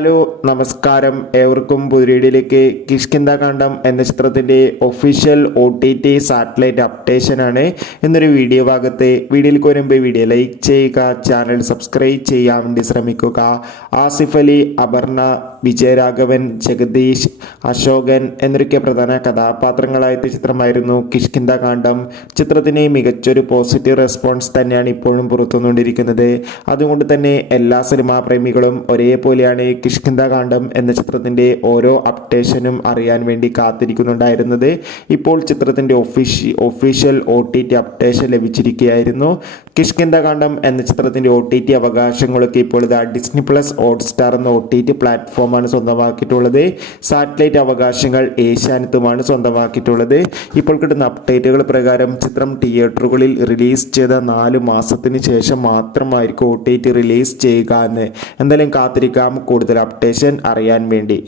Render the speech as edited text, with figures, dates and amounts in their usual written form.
Hello നമസ്കാരം, ഏവർക്കും പുതിയയിലേക്ക് കിഷ്കിന്ധാകാന്ഡം എന്ന ചിത്രത്തിൻ്റെ ഒഫീഷ്യൽ OTT സാറ്റലൈറ്റ് അപ്ഡേഷനാണ് എന്നൊരു വീഡിയോ ഭാഗത്ത്. വീഡിയോയിലേക്ക് വരുമ്പോൾ വീഡിയോ ലൈക്ക് ചെയ്യുക, ചാനൽ സബ്സ്ക്രൈബ് ചെയ്യാൻ വേണ്ടി ശ്രമിക്കുക. ആസിഫ് അലി, അപർണ, വിജയരാഘവൻ, ജഗദീഷ്, അശോകൻ എന്നൊക്കെ പ്രധാന കഥാപാത്രങ്ങളായ ചിത്രമായിരുന്നു കിഷ്കിന്ധാകാന്ഡം. ചിത്രത്തിന് മികച്ചൊരു പോസിറ്റീവ് റെസ്പോൺസ് തന്നെയാണ് ഇപ്പോഴും പുറത്തുവന്നുകൊണ്ടിരിക്കുന്നത്. അതുകൊണ്ട് തന്നെ എല്ലാ സിനിമാ പ്രേമികളും ഒരേപോലെയാണ് കിഷ്കിന്ധാകാന്ഡം എന്ന ചിത്രത്തിൻ്റെ ഓരോ അപ്ഡേഷനും അറിയാൻ വേണ്ടി കാത്തിരിക്കുന്നുണ്ടായിരുന്നത്. ഇപ്പോൾ ചിത്രത്തിൻ്റെ ഒഫീഷ്യൽ OTT അപ്ഡേഷൻ ലഭിച്ചിരിക്കുകയായിരുന്നു. കിഷ്കിന്ധാകാന്ഡം എന്ന ചിത്രത്തിൻ്റെ OTT അവകാശങ്ങളൊക്കെ ഇപ്പോൾ ഡിസ്നി പ്ലസ് ഹോട്ട്സ്റ്റാർ എന്ന OTT പ്ലാറ്റ്ഫോമാണ് സ്വന്തമാക്കിയിട്ടുള്ളത്. സാറ്റലൈറ്റ് അവകാശങ്ങൾ ഏഷ്യാനെറ്റുമാണ് സ്വന്തമാക്കിയിട്ടുള്ളത്. ഇപ്പോൾ കിട്ടുന്ന അപ്ഡേറ്റുകൾ പ്രകാരം ചിത്രം തിയേറ്ററുകളിൽ റിലീസ് ചെയ്ത 4 മാസത്തിന് ശേഷം മാത്രമായിരിക്കും OTT റിലീസ് ചെയ്യുക എന്ന്. എന്തായാലും കാത്തിരിക്കാം കൂടുതൽ അപ്ഡേഷൻ അറിയാൻ വേണ്ടി.